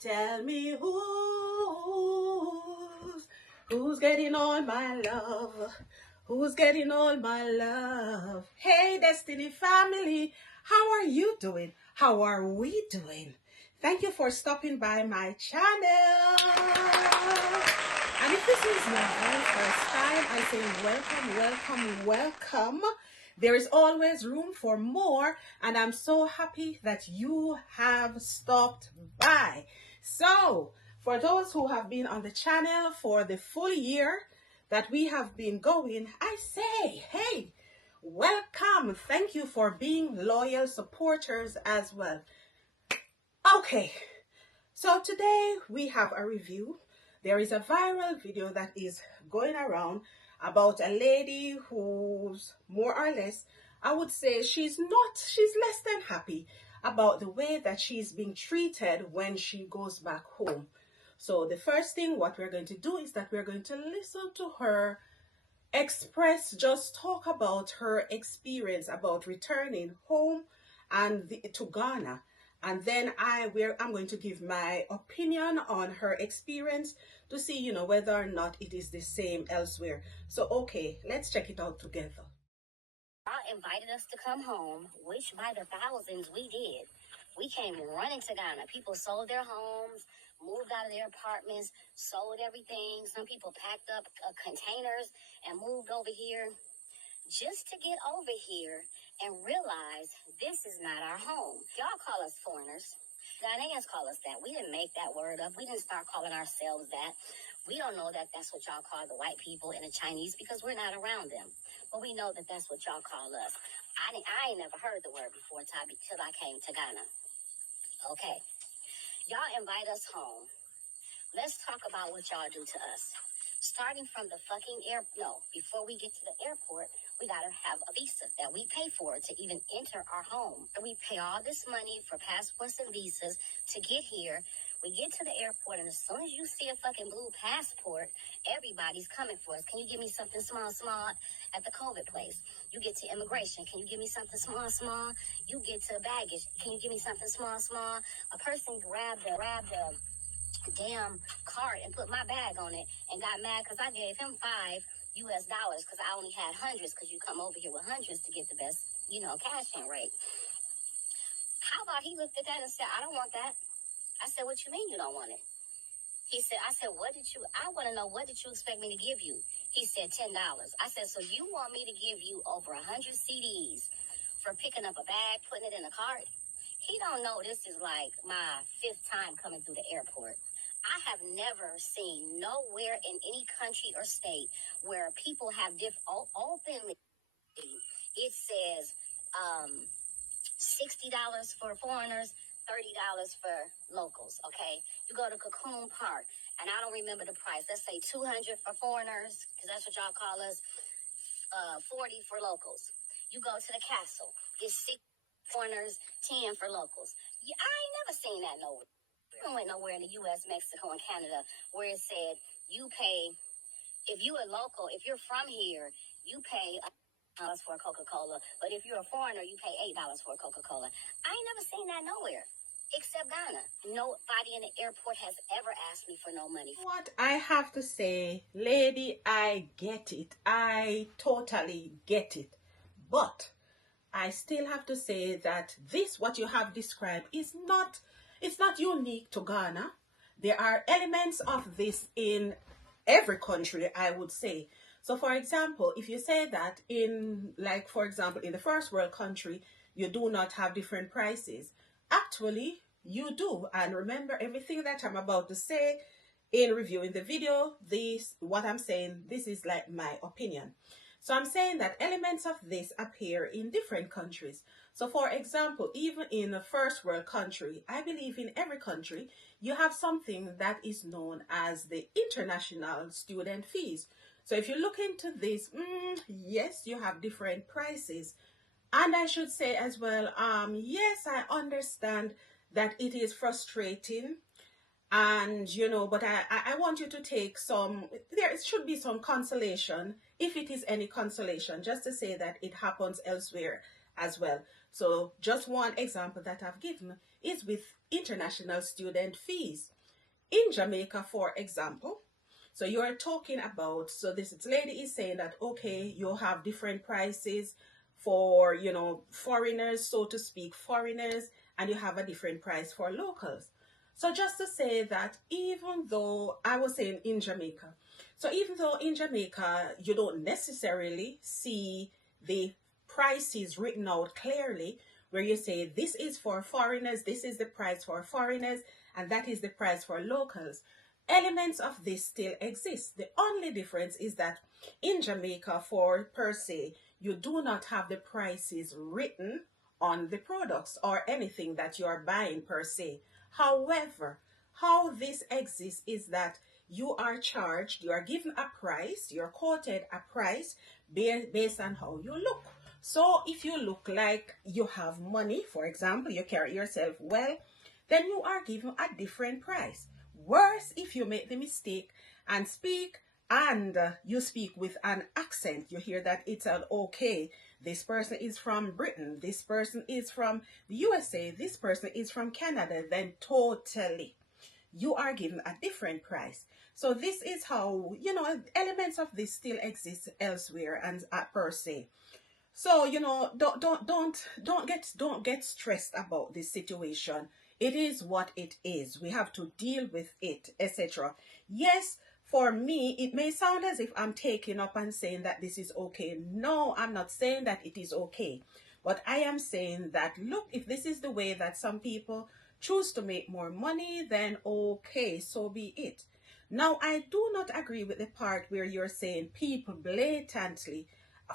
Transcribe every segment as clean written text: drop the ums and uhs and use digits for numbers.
Tell me who's getting all my love? Who's getting all my love? Hey, Destiny family, how are you doing? How are we doing? Thank you for stopping by my channel. And if this is your very first time, I say welcome, welcome, welcome. There is always room for more, and I'm so happy that you have stopped by. So, for those who have been on the channel for the full year that we have been going, I say, hey, welcome. Thank you for being loyal supporters as well. Okay, so today we have a review. There is a viral video that is going around about a lady who's more or less, I would say she's less than happy about the way that she's being treated when she goes back home. So the first thing what we're going to do is that we're going to listen to her just talk about her experience about returning home and to Ghana. And then I'm going to give my opinion on her experience to see, whether or not it is the same elsewhere. So, okay, let's check it out together. Invited us to come home, which by the thousands we did. We came running to Ghana. People sold their homes, moved out of their apartments, sold everything. Some people packed up containers and moved over here just to get over here and realize this is not our home. Y'all call us foreigners. Ghanaians call us that. We didn't make that word up. We didn't start calling ourselves that. We don't know that that's what y'all call the white people and the Chinese because we're not around them. But we know that that's what y'all call us. I ain't never heard the word before, Tabby, till I came to Ghana. Okay. Y'all invite us home. Let's talk about what y'all do to us. Starting from the fucking before we get to the airport, we gotta have a visa that we pay for to even enter our home. And we pay all this money for passports and visas to get here. We get to the airport, and as soon as you see a fucking blue passport, everybody's coming for us. Can you give me something small, small at the COVID place? You get to immigration. Can you give me something small, small? You get to baggage. Can you give me something small, small? A person grabbed the damn cart and put my bag on it and got mad because I gave him $5 because I only had hundreds because you come over here with hundreds to get the best, cash in rate. How about he looked at that and said, I don't want that. I said, what you mean you don't want it? I said, I want to know, what did you expect me to give you? He said, $10. I said, so you want me to give you over 100 CDs for picking up a bag, putting it in a cart? He don't know this is like my 5th time coming through the airport. I have never seen nowhere in any country or state where people have openly. It says $60 for foreigners, $30 for locals. Okay, you go to Cocoon Park, and I don't remember the price. Let's say $200 for foreigners, because that's what y'all call us. 40 for locals. You go to the castle. It's 6 foreigners, 10 for locals. I ain't never seen that nowhere. I went nowhere in the U.S., Mexico, and Canada where it said you pay, if you a local, if you're from here, you pay $1 for a Coca-Cola. But if you're a foreigner, you pay $8 for a Coca-Cola. I ain't never seen that nowhere except Ghana. Nobody in the airport has ever asked me for no money. What I have to say, lady, I get it. I totally get it. But I still have to say that what you have described, it's not unique to Ghana. There are elements of this in every country, I would say. So, for example, if you say that for example, in the first world country, you do not have different prices. Actually, you do. And remember, everything that I'm about to say in reviewing the video, what I'm saying, this is like my opinion. So I'm saying that elements of this appear in different countries. So for example, even in a first world country, I believe in every country, you have something that is known as the international student fees. So if you look into this, yes, you have different prices. And I should say as well, yes, I understand that it is frustrating, and but I want you to take there should be some consolation, if it is any consolation, just to say that it happens elsewhere as well. So just one example that I've given is with international student fees. In Jamaica, for example, so you're talking about, so this lady is saying that, okay, you have different prices for, foreigners, so to speak, foreigners, and you have a different price for locals. So just to say that even though I was saying in Jamaica, so even though in Jamaica you don't necessarily see the prices written out clearly, where you say this is for foreigners, this is the price for foreigners, and that is the price for locals. Elements of this still exist. The only difference is that in Jamaica, for per se, you do not have the prices written on the products or anything that you are buying per se. However, how this exists is that you are charged, you are given a price, you're quoted a price based on how you look. So if you look like you have money, for example, you carry yourself well, then you are given a different price. Worse, if you make the mistake and speak and you speak with an accent, you hear that it's an okay. This person is from Britain, this person is from the USA, this person is from Canada, then totally you are given a different price. So this is how, elements of this still exist elsewhere and per se. So, don't get stressed about this situation. It is what it is. We have to deal with it, etc. Yes, for me, it may sound as if I'm taking up and saying that this is okay. No, I'm not saying that it is okay. But I am saying that, look, if this is the way that some people choose to make more money, then okay, so be it. Now, I do not agree with the part where you're saying people blatantly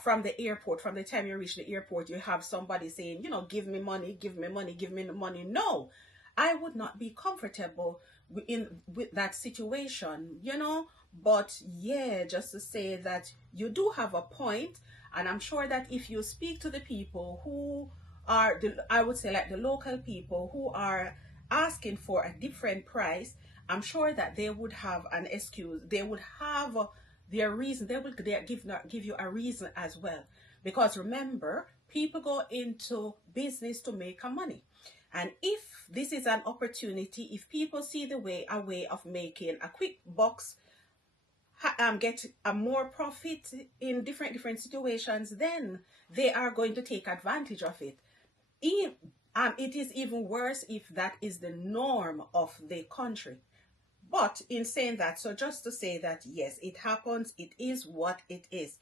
from the airport, from the time you reach the airport, you have somebody saying, give me money, give me money, give me the money. No, I would not be comfortable with that situation, But yeah, just to say that you do have a point, and I'm sure that if you speak to the people who are, I would say like the local people who are asking for a different price, I'm sure that they would have an excuse. They would have their reason. They will give you a reason as well. Because remember, people go into business to make a money. And if this is an opportunity, if people see a way of making a quick bucks, get a more profit in different situations, then they are going to take advantage of it. It is even worse if that is the norm of the country. But in saying that, so just to say that, yes, it happens, it is what it is.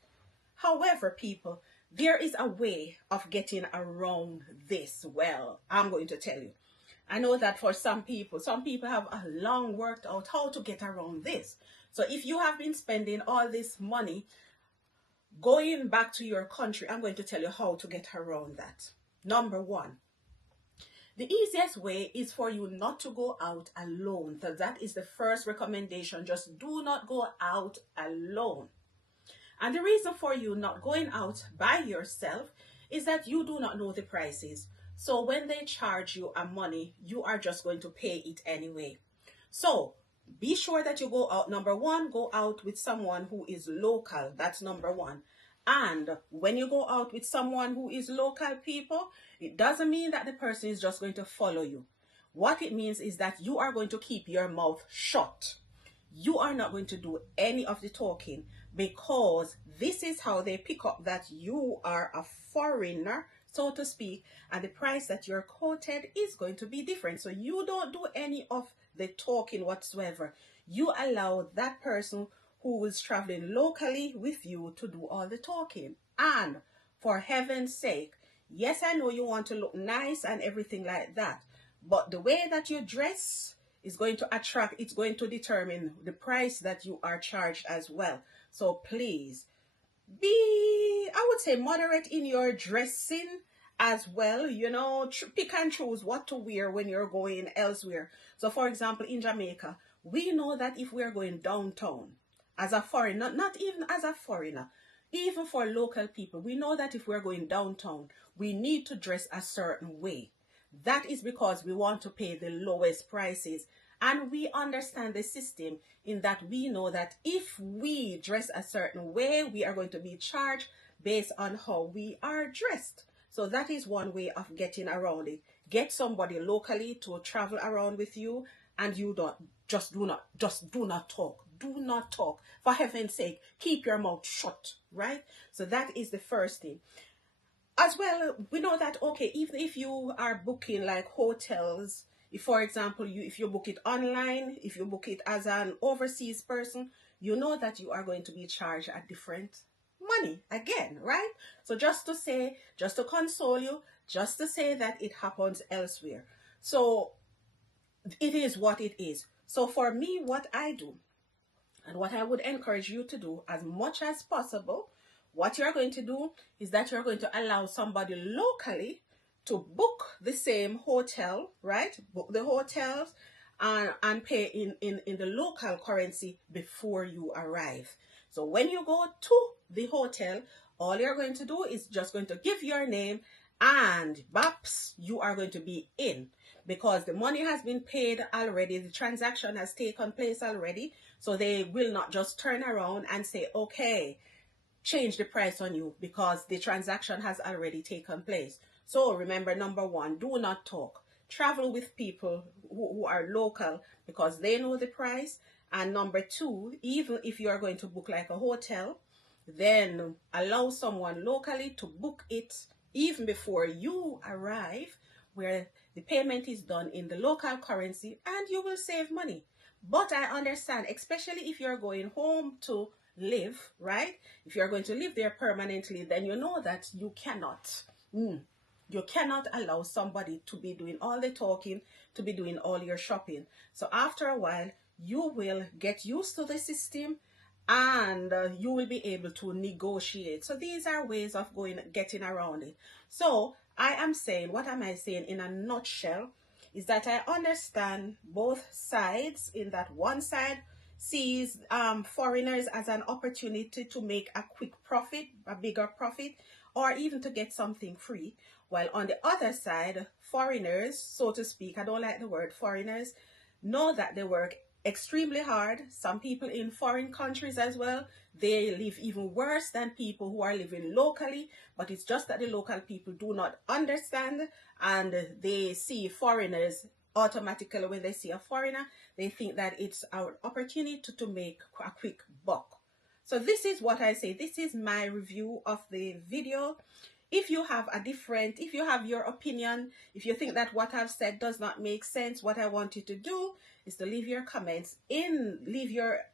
However, people, there is a way of getting around this. Well, I'm going to tell you. I know that for some people have a long worked out how to get around this. So if you have been spending all this money going back to your country, I'm going to tell you how to get around that. Number one, the easiest way is for you not to go out alone. So that is the first recommendation. Just do not go out alone. And the reason for you not going out by yourself is that you do not know the prices. So when they charge you a money, you are just going to pay it anyway. So be sure that you go out. Number one, go out with someone who is local. That's number one. And when you go out with someone who is local, people, it doesn't mean that the person is just going to follow you. What it means is that you are going to keep your mouth shut. You are not going to do any of the talking, because this is how they pick up that you are a foreigner, so to speak, and the price that you're quoted is going to be different. So you don't do any of the talking whatsoever. You allow that person who is traveling locally with you to do all the talking. And for heaven's sake, yes, I know you want to look nice and everything like that, but the way that you dress is going to attract, it's going to determine the price that you are charged as well. So please be, I would say, moderate in your dressing as well. Pick and choose what to wear when you're going elsewhere. So for example, in Jamaica, we know that if we are going downtown as a foreigner, not even as a foreigner, even for local people, we know that if we're going downtown, we need to dress a certain way. That is because we want to pay the lowest prices. And we understand the system in that we know that if we dress a certain way, we are going to be charged based on how we are dressed. So that is one way of getting around it. get somebody locally to travel around with you, and you don't just do not talk. Do not talk. For heaven's sake, keep your mouth shut, right? So that is the first thing. As well, we know that, okay, even if you are booking like hotels, if for example if you book it online, if you book it as an overseas person, you know that you are going to be charged a different money again, right? So just to say, just to console you, just to say that it happens elsewhere. So it is what it is. So for me, what I do, and what I would encourage you to do as much as possible, what you're going to do is that you're going to allow somebody locally to book the same hotel, right? Book the hotels and pay in the local currency before you arrive. So when you go to the hotel, all you're going to do is just going to give your name, and baps, you are going to be in, because the money has been paid already, the transaction has taken place already. So they will not just turn around and say, okay, change the price on you, because the transaction has already taken place. So remember, number one, do not talk. Travel with people who are local, because they know the price. And number two, even if you are going to book like a hotel, then allow someone locally to book it even before you arrive, where the payment is done in the local currency, and you will save money. But I understand, especially if you're going home to live, right? If you're going to live there permanently, then you know that you cannot. You cannot allow somebody to be doing all the talking, to be doing all your shopping. So after a while, you will get used to the system, and you will be able to negotiate. So these are ways of getting around it. So I am saying, what am I saying in a nutshell, is that I understand both sides, in that one side sees foreigners as an opportunity to make a quick profit, a bigger profit, or even to get something free. While on the other side, foreigners, so to speak, I don't like the word foreigners, know that they work extremely hard. Some people in foreign countries as well, they live even worse than people who are living locally, but it's just that the local people do not understand, and they see foreigners automatically. When they see a foreigner, they think that it's our opportunity to make a quick buck. So this is what I say. This is my review of the video. If you have if you have your opinion, if you think that what I've said does not make sense, what I want you to do is to leave your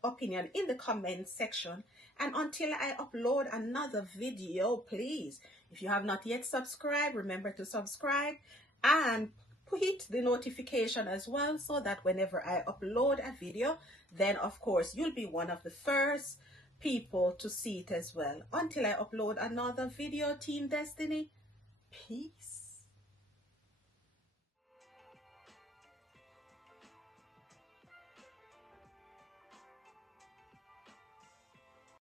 opinion in the comment section. And until I upload another video, please, if you have not yet subscribed, remember to subscribe and hit the notification as well, so that whenever I upload a video, then of course you'll be one of the first people to see it as well. Until I upload another video, Team Destiny, peace.